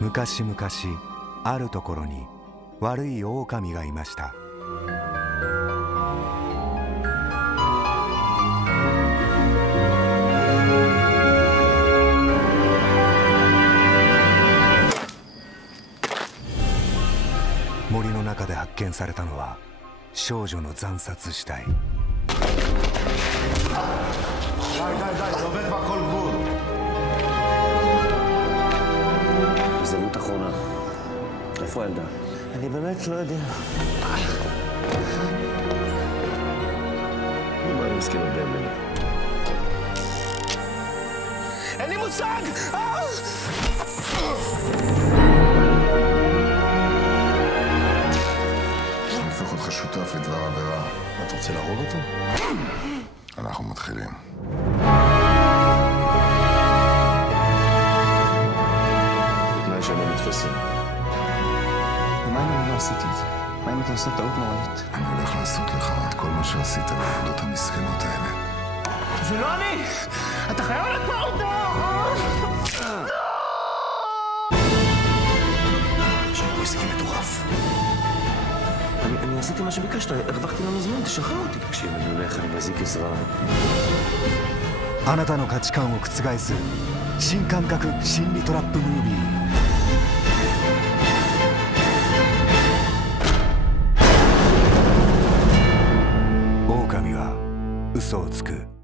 昔々あるところに悪い狼がいました。森の中で発見されたのは少女の惨殺死体。הזדמנות אחרונה. איפה הילדה? אני באמת לא יודע. אני מסכים הרבה ממני. אין לי מושג! אני הופך אותך שותף לדבר עבירה. אתה רוצה להרוג אותו? אנחנו מתחילים. בתנאי שהם לא נתפסים. ומה אם אני לא עשיתי את זה? מה אם אתה עושה טעות נוראית? אני הולך לעשות לך את כל מה שעשית לעבודות המסכנות האלה. זה לא אני! אתה חייב לקרוא אותו! יש פה עסקי מטורף. אני עשיתי מה שביקשת, הרווחתי לנו זמן, תשחרר אותי. תקשיב, אני הולך, אני מזיק עזרה. あなたの価値観を覆す新感覚心理トラップムービー。狼は嘘をつく。